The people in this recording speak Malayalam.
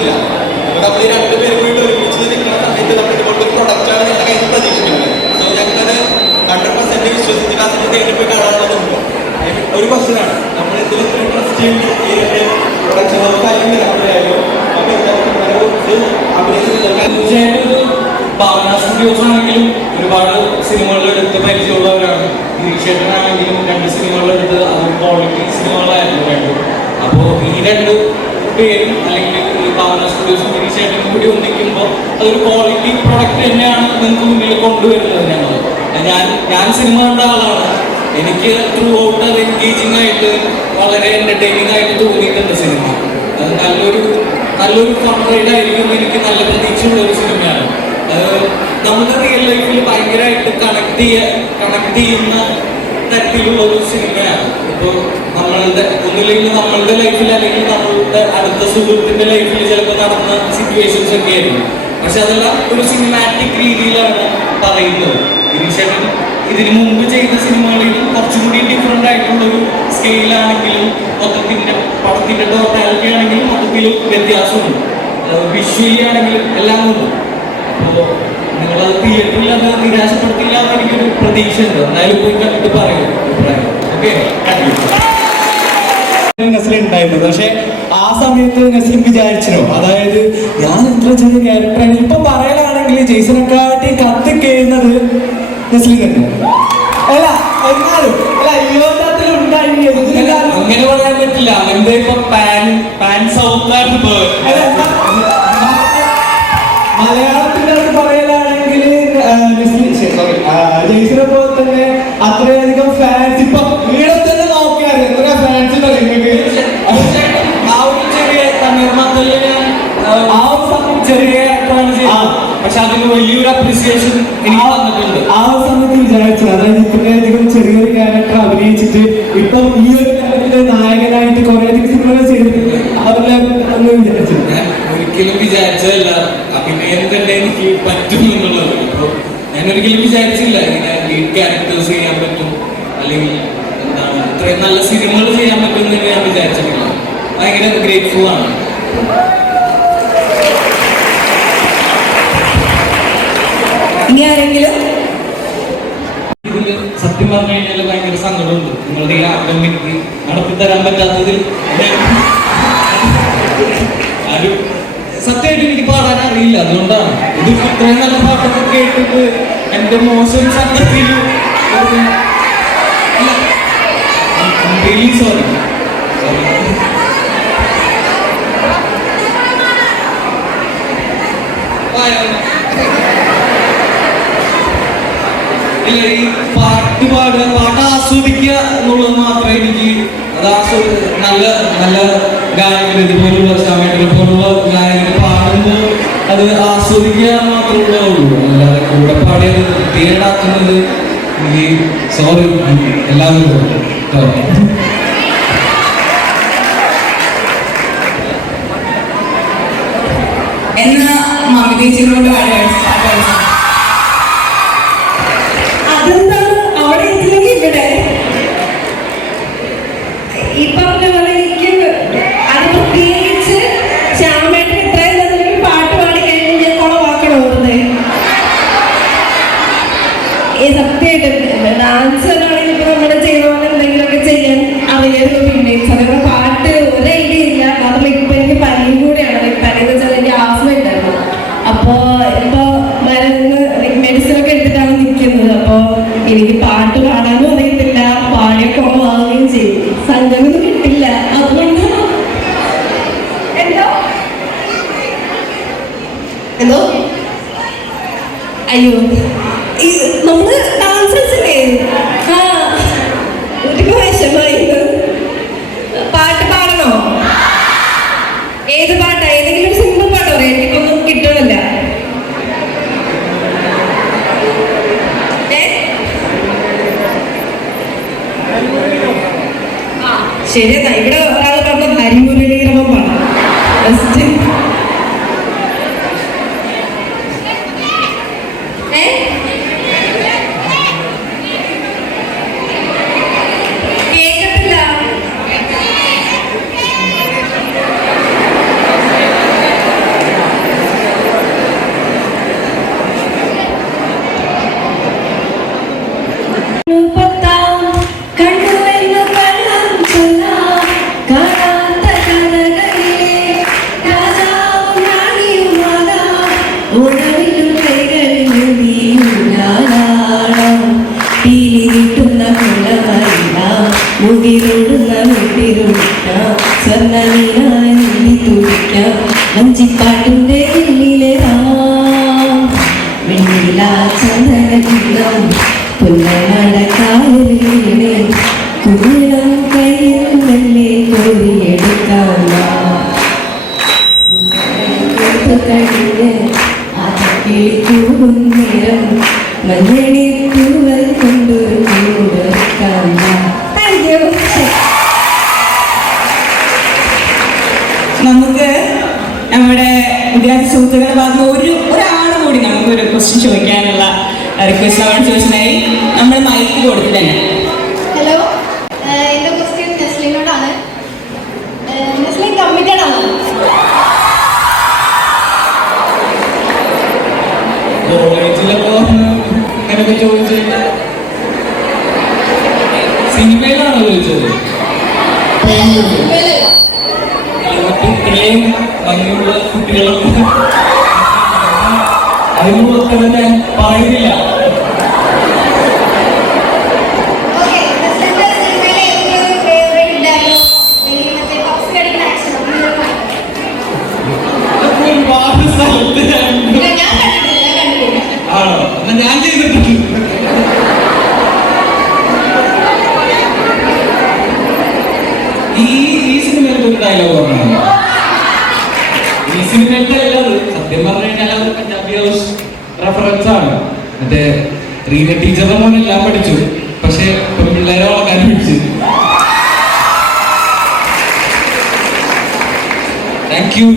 ചെയ്തിട്ടില്ല അപ്പൊ നമ്മൾ ഈ രണ്ടുപേരും കൂടി ഒരുമിച്ച് നിൽക്കുന്ന സമയത്ത് നമ്മൾ ഇതുപോലത്തെ പ്രൊഡക്റ്റാണ് ഞങ്ങളുടെ കയ്യിൽ പ്രതീക്ഷിക്കുന്നത്. സോ ഞങ്ങൾക്കത് ഹൺഡ്രഡ് പെർസെന്റ് വിശ്വസിച്ചിട്ട് സിനിമ തേടി പോയി കാണാനുള്ളതുണ്ട് ഒരു ക്വസ്റ്റനാണ് നമ്മൾ ഇതിൽ ട്രസ്റ്റ് ചെയ്യുന്ന പ്രൊഡക്ഷൻ അല്ലെങ്കിൽ നമ്മളായാലും അപ്പൊ തീർച്ചയായിട്ടും ഭാവന സ്റ്റുഡിയോസ് ആണെങ്കിലും ഒരുപാട് സിനിമകളിലെടുത്ത് പരിചയമുള്ളവരാണ്. ഗിരീഷേട്ടനാണെങ്കിലും രണ്ട് സിനിമകളെടുത്ത് അത് ക്വാളിറ്റി സിനിമകളായിരുന്നു രണ്ടും. അപ്പോൾ ഈ രണ്ട് പേരും അല്ലെങ്കിൽ സ്റ്റുഡിയോസും ഗിരീഷേട്ടനും കൂടി ഒന്നിക്കുമ്പോൾ അതൊരു ക്വാളിറ്റി പ്രൊഡക്റ്റ് തന്നെയാണ് നിങ്ങൾക്ക് മുന്നിൽ കൊണ്ടുവരുന്നത് ഞങ്ങൾ ഞാൻ ഞാൻ സിനിമ കണ്ട ആളാണ്. എനിക്ക് ത്രൂ ഔട്ട് അത് എൻഗേജിങ് ആയിട്ട് വളരെ എന്റർടൈനിങ് ആയിട്ട് തോന്നിയിട്ടുണ്ട് സിനിമ അത് നല്ലൊരു നല്ലൊരു ഫണ്ട് ആയിരിക്കും എനിക്ക് നല്ല പ്രതീക്ഷയുള്ള ഒരു സിനിമയാണ് അത് നമ്മുടെ റിയൽ ലൈഫിൽ ഭയങ്കരമായിട്ട് കണക്ട് ചെയ്യ കണക്ട് ചെയ്യുന്ന തരത്തിലുള്ള ഒരു സിനിമയാണ് ഇപ്പോൾ നമ്മളുടെ ഒന്നില്ലെങ്കിൽ നമ്മളുടെ ലൈഫിൽ അല്ലെങ്കിൽ നമ്മളുടെ അടുത്ത സുഹൃത്തിന്റെ ലൈഫിൽ ചിലപ്പോൾ നടന്ന സിറ്റുവേഷൻസ് ഒക്കെ ആയിരുന്നു പക്ഷെ അതെല്ലാം ഒരു സിനിമാറ്റിക് രീതിയിലാണ് പറയുന്നത്. ഇതിനുശേഷം ഇതിനു മുമ്പ് ചെയ്ത സിനിമകളിലും കുറച്ചും കൂടി ഡിഫറെന്റ് ആയിട്ടുള്ള ഒരു സ്കെയിലാണെങ്കിലും മൊത്തത്തിന്റെ പടത്തിന്റെ ടോട്ടാലിറ്റി ആണെങ്കിലും മൊത്തത്തിലും വ്യത്യാസമുണ്ട്. വിഷ്വലി ആണെങ്കിലും എല്ലാം കൊണ്ടും അപ്പോൾ നിങ്ങളത് തിയേറ്ററിൽ അത് നിരാശപ്പെടുത്തില്ല എന്ന് എനിക്കൊരു പ്രതീക്ഷയുണ്ട്. എന്തായാലും പോയി കണ്ടിട്ട് പറയും. ഉണ്ടായിരുന്നത്. പക്ഷെ ആ സമയത്ത് നസീം വിചാരിച്ചിരുന്നു. അതായത് ഞാൻ ഇത്ര ചെറിയ ക്യാരക്ടറാണ് ഇപ്പൊ പറയലാണെങ്കിൽ ജെയ്സനെക്കാട്ടി കത്തി കഴിയുന്നത് നസ്ലിൻ തന്നെ. അല്ല എന്നാലും അല്ല അങ്ങനെ പറയാൻ പറ്റില്ല. അവന്റെ ഇപ്പൊ പാൻ പാൻ സൗത്ത് ഇപ്പം ഈ ഒരു കാലത്തിലെ നായകനായിട്ട് കുറെ സിനിമകൾ ചെയ്തിട്ടുണ്ട്. അവരുടെ ഒന്ന് വിചാരിച്ചത് ഞാൻ ഒരിക്കലും വിചാരിച്ചതല്ല. അഭിനയം തന്നെ എനിക്ക് പറ്റും എന്നുള്ളത്. ഇപ്പൊ ഞാൻ ഒരിക്കലും വിചാരിച്ചില്ല ഇങ്ങനെ ലീഡ് ക്യാരക്ടേഴ്സ് ചെയ്യാൻ പറ്റും. അല്ലെങ്കിൽ എന്താണ് ഇത്രയും നല്ല സിനിമകൾ ചെയ്യാൻ പറ്റും എന്ന് ഞാൻ വിചാരിച്ചിട്ടില്ല. ഭയങ്കര ഗ്രേറ്റ്ഫുൾ ആണ്. സത്യം പറഞ്ഞു കഴിഞ്ഞാൽ ഭയങ്കര സങ്കടമുണ്ട്. നിങ്ങളുടെ ഈ ആഗ്രഹം എനിക്ക് നടത്തി തരാൻ പറ്റാത്തതിൽ സത്യമായിട്ട് എനിക്ക് പാടാൻ അറിയില്ല. അതുകൊണ്ടാണ് ഇത് ഇത്രയും നല്ല പാട്ടൊക്കെ കേട്ടിട്ട് എന്റെ മോശം സംഘത്തിൽ റിയലി സോറി ഇല്ല ഈ പാട്ട് പാട്ട് ആസ്വദിക്കുക എന്നുള്ളത് മാത്രമേ എനിക്ക് അത് ആസ്വദി നല്ല നല്ല ഗായകർ ഇതുപോലുള്ള സമയത്ത് പോലുള്ള ഗായകർ പാടുമ്പോൾ അത് ആസ്വദിക്കുക മാത്രമേ ഉള്ളൂ. അല്ലാതെ കൂടെ പാടിയത് കേടാക്കുന്നത് ഈ സോറി എല്ലാവരും എന്നാ മമ്മി ടീച്ചറിനോട് പാടുകയാണ് എന്തോ? അയ്യോ. ഈ- നമ്മൾ ഡാൻസ് ചന്ദനം പുന്നമട കായലിലെ കുഞ്ഞിളം കയ്യിൽ മെല്ലെ കോരിയെടുക്കാം കഴിഞ്ഞ് ആക്കിളി കൂടും നേരം മഞ്ഞണി പൂവൽ കൊണ്ടൊരു കൂടെടുക്കാം താങ്ക് യു നമുക്ക് നമ്മുടെ വിദ്യാർത്ഥി സുഹൃത്തുക്കളുടെ ഭാഗത്ത് ഒരു ഒരാൾ കൂടി നമുക്ക് ഒരു ക്വസ്റ്റ്യൻ ചോദിക്കാനുള്ള റിക്വസ്റ്റ് ആണ്. ചോദിച്ചതായി നമ്മൾ മൈക്ക് കൊടുത്തു തന്നെ. ഹലോ എന്റെ ക്വസ്റ്റ്യൻ നെസ്ലിനോടാണ്. നെസ്ലി നെസ്ലിൻ കമ്മിറ്റഡ് ആണോ കോളേജിലൊക്കെ ഇങ്ങനെയൊക്കെ ചോദിച്ചു സിനിമയിലാണോ ചോദിച്ചത്? ഇത്രയും ഭംഗിയുള്ള കുട്ടികളൊക്കെ ഉത്തരം ഞാൻ പറയുന്നില്ല. ഡയലോഗ് പറഞ്ഞാണ് ഈ സത്യം പറഞ്ഞു കഴിഞ്ഞാൽ മോൻ എല്ലാം പഠിച്ചു. പക്ഷെ പെൺപിള്ളേരെ വളക്കാൻ താങ്ക് യു